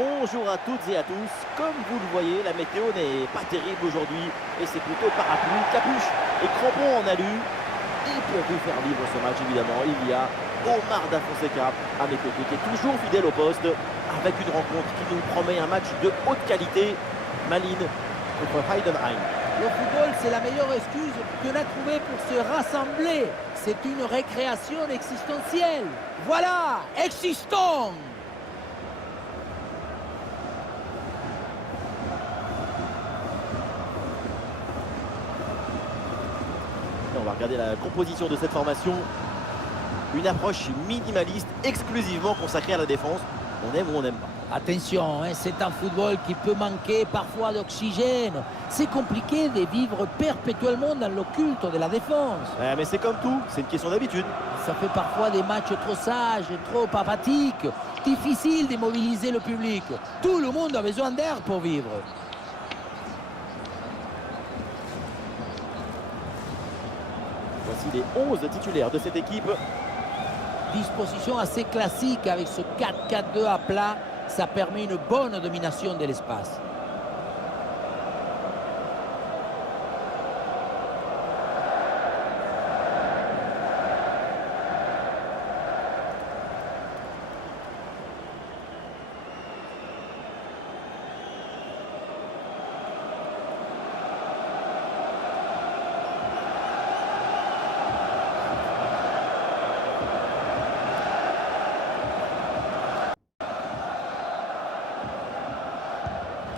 Bonjour à toutes et à tous. Comme vous le voyez, la météo n'est pas terrible aujourd'hui et c'est plutôt parapluie, capuche et crampons en alu. Et pour vous faire vivre ce match, évidemment, il y a Omar Da Fonseca à mes côtés qui est toujours fidèle au poste avec une rencontre qui nous promet un match de haute qualité. Malines contre Heidenheim. Le football, c'est la meilleure excuse qu'on a trouvée pour se rassembler. C'est une récréation existentielle. Voilà, existons! On va regarder la composition de cette formation. Une approche minimaliste, exclusivement consacrée à la défense. On aime ou on n'aime pas. Attention, c'est un football qui peut manquer parfois d'oxygène. C'est compliqué de vivre perpétuellement dans le culte de la défense. Ouais, mais c'est comme tout, c'est une question d'habitude. Ça fait parfois des matchs trop sages, trop apathiques. Difficile de mobiliser le public. Tout le monde a besoin d'air pour vivre. Voici les 11 titulaires de cette équipe. Disposition assez classique avec ce 4-4-2 à plat. Ça permet une bonne domination de l'espace.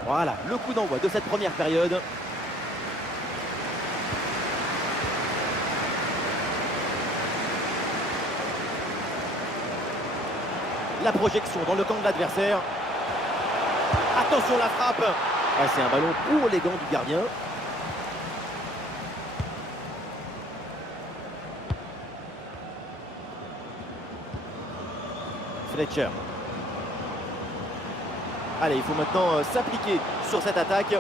Voilà, le coup d'envoi de cette première période. La projection dans le camp de l'adversaire. Attention la frappe. Ah, c'est un ballon pour les gants du gardien. Fletcher. Allez, il faut maintenant s'appliquer sur cette attaque.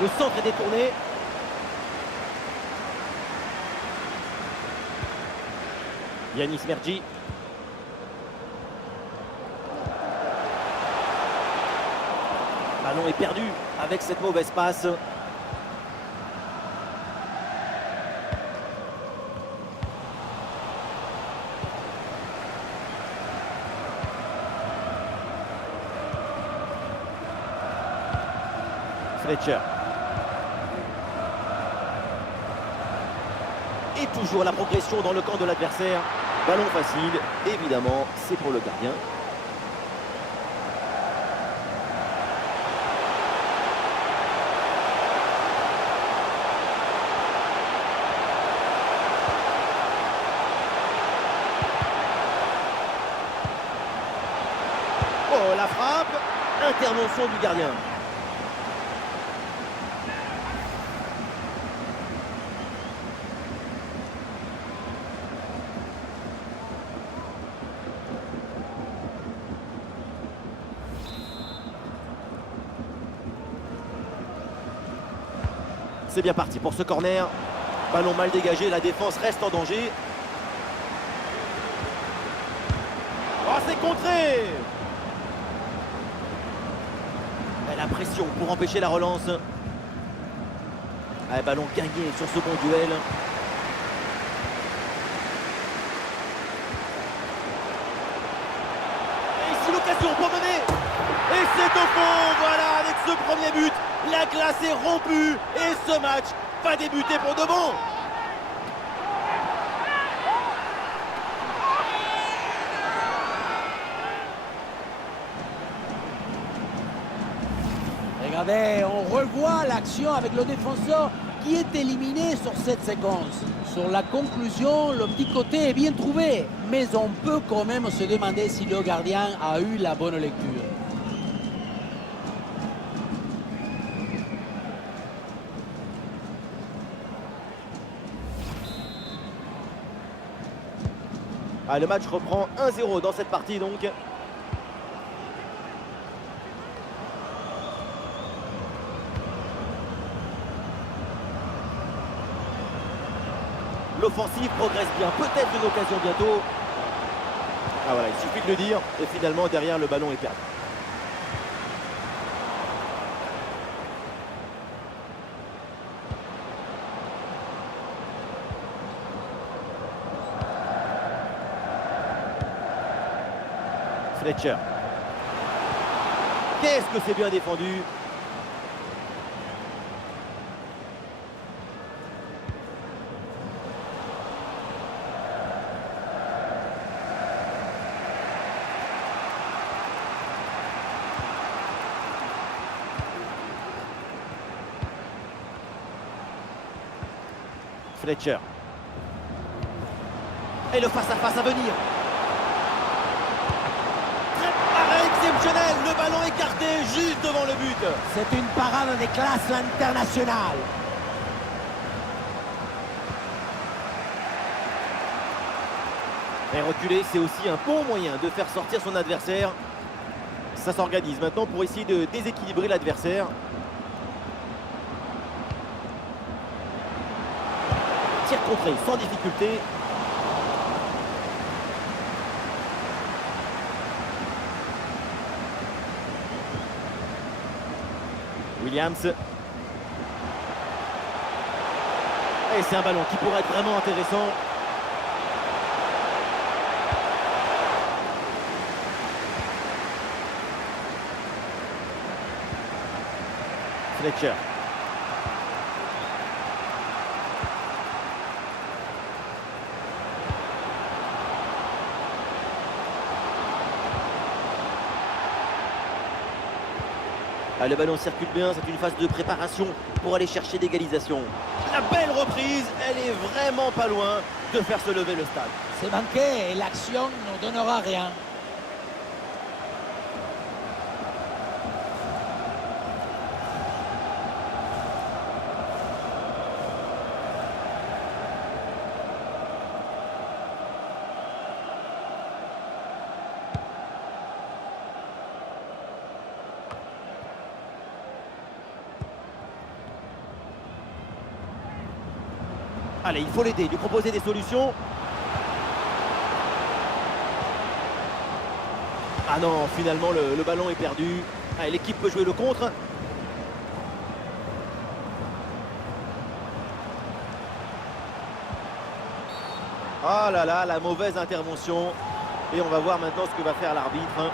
Le centre est détourné. Yanis Mergi. Ballon est perdu avec cette mauvaise passe. Fletcher. Et toujours la progression dans le camp de l'adversaire. Ballon facile, évidemment, c'est pour le gardien. Oh, la frappe! Intervention du gardien. C'est bien parti pour ce corner. Ballon mal dégagé, la défense reste en danger. Oh, c'est contré! Et la pression pour empêcher la relance. Ah, ballon gagné sur ce bon duel. Et ici l'occasion pour mener. Et c'est au fond, voilà, avec ce premier but. La glace est rompue et ce match va débuter pour de bon. Regardez, on revoit l'action avec le défenseur qui est éliminé sur cette séquence. Sur la conclusion, le petit côté est bien trouvé, mais on peut quand même se demander si le gardien a eu la bonne lecture. Ah, le match reprend 1-0 dans cette partie donc. L'offensive progresse bien, peut-être une occasion bientôt. Ah voilà, il suffit de le dire et finalement derrière le ballon est perdu. Fletcher. Qu'est-ce que c'est bien défendu. Fletcher. Et le face-à-face à venir. Arrêt exceptionnel, le ballon écarté juste devant le but. C'est une parade de classe internationale. Et reculer, c'est aussi un bon moyen de faire sortir son adversaire. Ça s'organise maintenant pour essayer de déséquilibrer l'adversaire. Tir contré sans difficulté. Williams. Et c'est un ballon qui pourrait être vraiment intéressant. Fletcher. Ah, le ballon circule bien, c'est une phase de préparation pour aller chercher l'égalisation. La belle reprise, elle est vraiment pas loin de faire se lever le stade. C'est manqué et l'action ne donnera rien. Allez, il faut l'aider, lui proposer des solutions. Ah non, finalement le ballon est perdu. Allez, l'équipe peut jouer le contre. Oh là là, la mauvaise intervention. Et on va voir maintenant ce que va faire l'arbitre.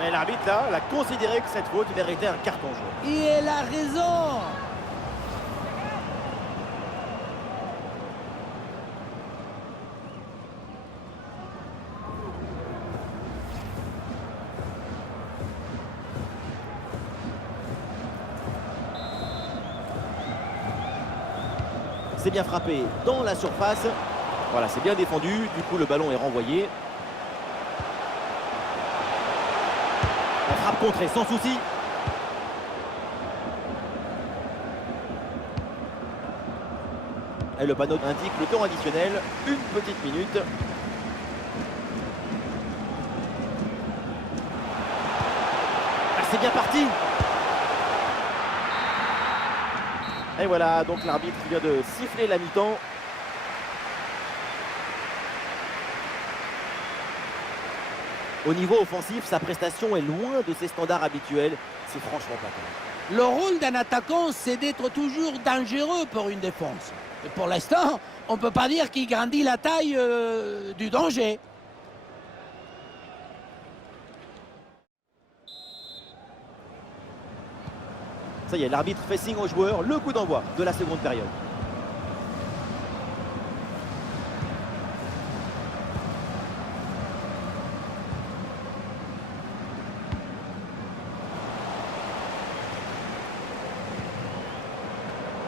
Mais l'arbitre là, elle a considéré que cette faute méritait un carton jaune. Et elle a raison. C'est bien frappé dans la surface. Voilà, c'est bien défendu. Du coup, le ballon est renvoyé. La frappe contrée sans souci. Et le panneau indique le temps additionnel. Une petite minute. Ah, c'est bien parti. Et voilà, donc l'arbitre vient de siffler la mi-temps. Au niveau offensif, sa prestation est loin de ses standards habituels. C'est franchement pas clair. Le rôle d'un attaquant, c'est d'être toujours dangereux pour une défense. Et pour l'instant, on ne peut pas dire qu'il grandit la taille du danger. Ça y est, l'arbitre fait signe aux joueurs, le coup d'envoi de la seconde période.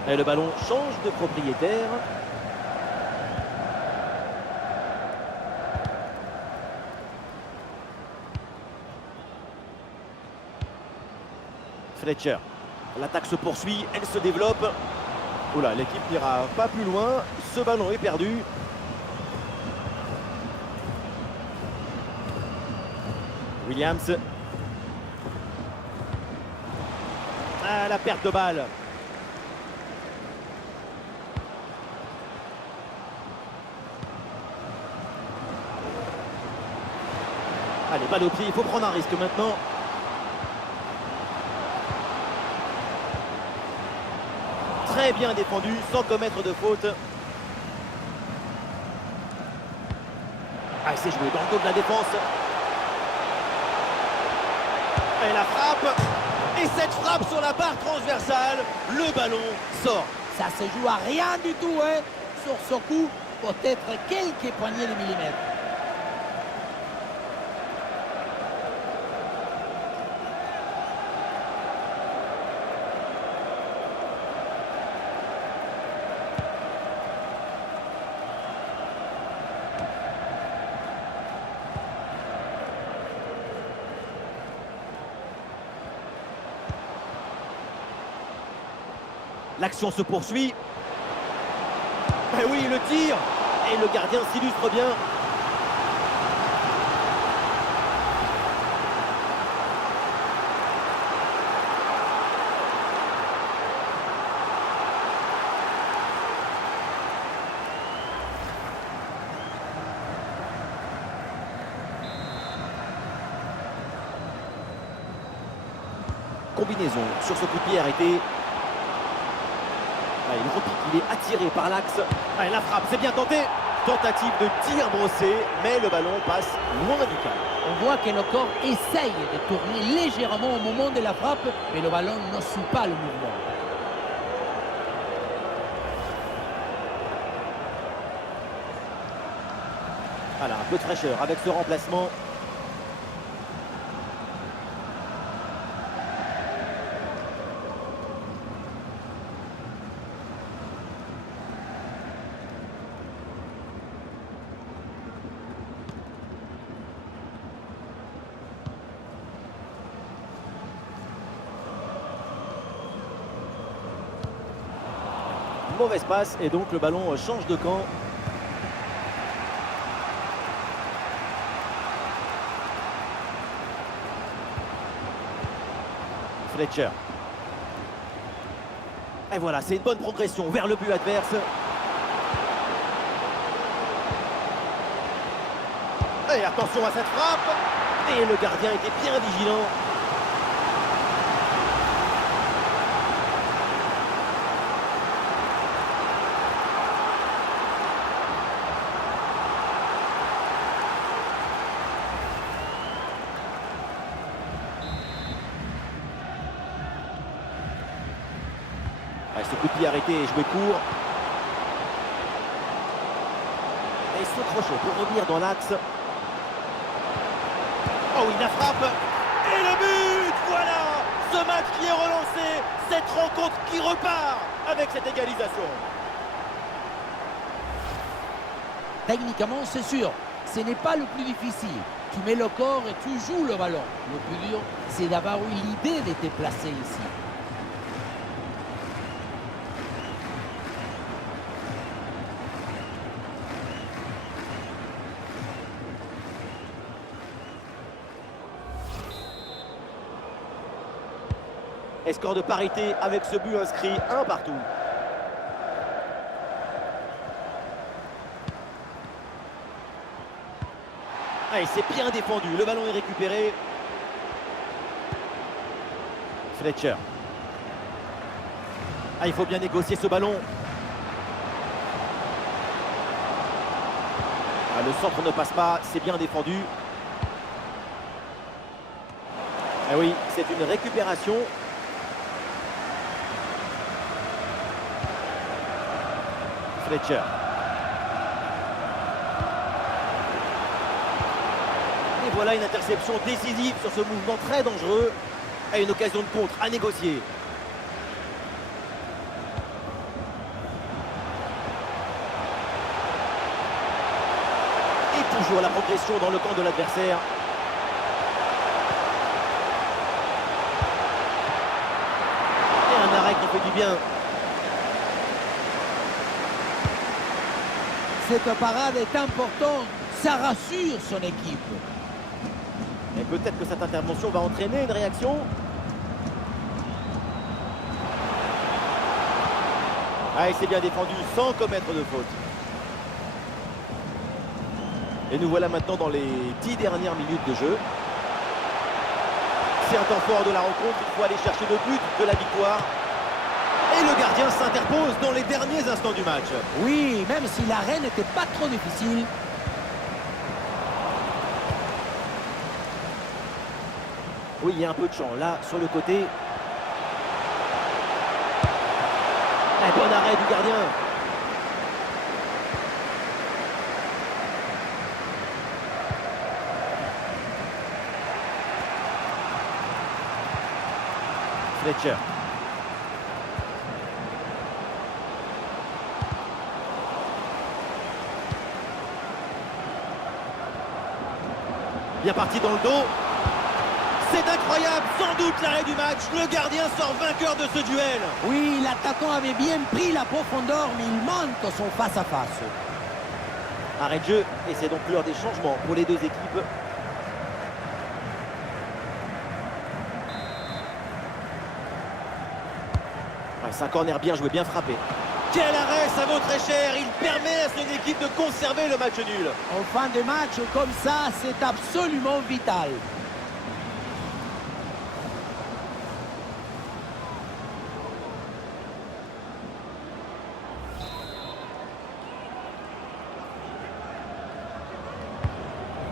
Et le ballon change de propriétaire. Fletcher. L'attaque se poursuit, elle se développe. Oula, l'équipe n'ira pas plus loin. Ce ballon est perdu. Williams. Ah, la perte de balle. Allez, balle au pied, il faut prendre un risque maintenant. Très bien défendu, sans commettre de faute. Ah, c'est joué dans le dos de la défense. Et la frappe. Et cette frappe sur la barre transversale, le ballon sort. Ça se joue à rien du tout, hein. Sur ce coup, peut-être quelques poignées de millimètres. L'action se poursuit. Et oui, le tir. Et le gardien s'illustre bien. Combinaison sur ce coup de pied arrêté. Ah, il repique, il est attiré par l'axe. Ah, la frappe, c'est bien tenté. Tentative de tir brossé, mais le ballon passe loin du cadre. On voit que le corps essaye de tourner légèrement au moment de la frappe, mais le ballon ne suit pas le mouvement. Voilà, un peu de fraîcheur avec ce remplacement. Mauvaise passe et donc le ballon change de camp. Fletcher. Et voilà, c'est une bonne progression vers le but adverse. Et attention à cette frappe. Et le gardien était bien vigilant. Ce coup de pied arrêté et joué court. Et ce crochet pour revenir dans l'axe. Oh oui, la frappe. Et le but. Voilà. Ce match qui est relancé. Cette rencontre qui repart avec cette égalisation. Techniquement, c'est sûr, ce n'est pas le plus difficile. Tu mets le corps et tu joues le ballon. Le plus dur, c'est d'avoir eu l'idée de te placer ici. Et score de parité avec ce but inscrit, un partout. Allez, c'est bien défendu, le ballon est récupéré. Fletcher. Ah, il faut bien négocier ce ballon. Ah, le centre ne passe pas, c'est bien défendu. Ah oui, c'est une récupération. Fletcher. Et voilà une interception décisive sur ce mouvement très dangereux. Et une occasion de contre à négocier. Et toujours la progression dans le camp de l'adversaire. Et un arrêt qui fait du bien. Cette parade est importante, ça rassure son équipe. Et peut-être que cette intervention va entraîner une réaction. Ah, et c'est bien défendu sans commettre de faute. Et nous voilà maintenant dans les 10 dernières minutes de jeu. C'est un temps fort de la rencontre, il faut aller chercher le but de la victoire. Et le gardien s'interpose dans les derniers instants du match. Oui, même si l'arrêt n'était pas trop difficile. Oui, il y a un peu de champ là sur le côté. Un bon arrêt du gardien. Fletcher. Bien parti dans le dos. C'est incroyable, sans doute l'arrêt du match. Le gardien sort vainqueur de ce duel. Oui, l'attaquant avait bien pris la profondeur, mais il manque son face-à-face. Arrêt de jeu, et c'est donc l'heure des changements pour les deux équipes. Ouais, c'est un corner bien joué, bien frappé. Quel arrêt, ça vaut très cher. Il permet à son équipe de conserver le match nul. En fin de match, comme ça, c'est absolument vital.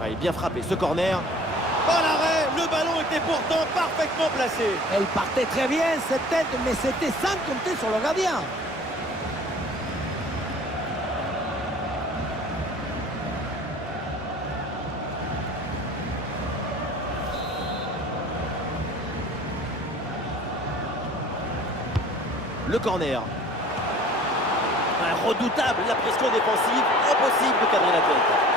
Ouais, bien frappé, ce corner. Oh l'arrêt, le ballon était pourtant parfaitement placé. Elle partait très bien, cette tête, mais c'était sans compter sur le gardien. Le corner. Un redoutable, la pression défensive, impossible de cadrer la tête.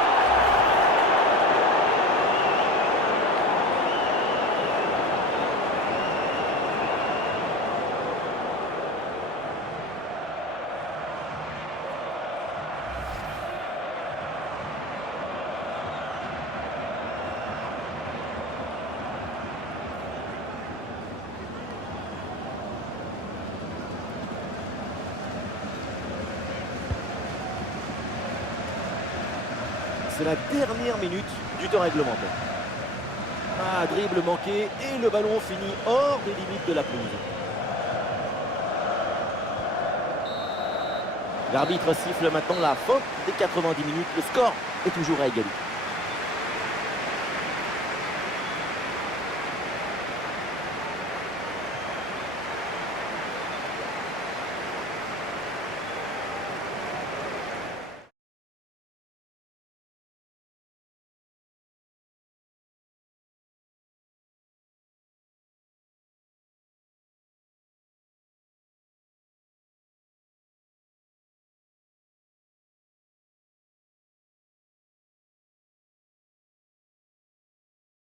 C'est la dernière minute du temps réglementaire. Ah, dribble manqué et le ballon finit hors des limites de la pelouse. L'arbitre siffle maintenant la fin des 90 minutes. Le score est toujours à égalité.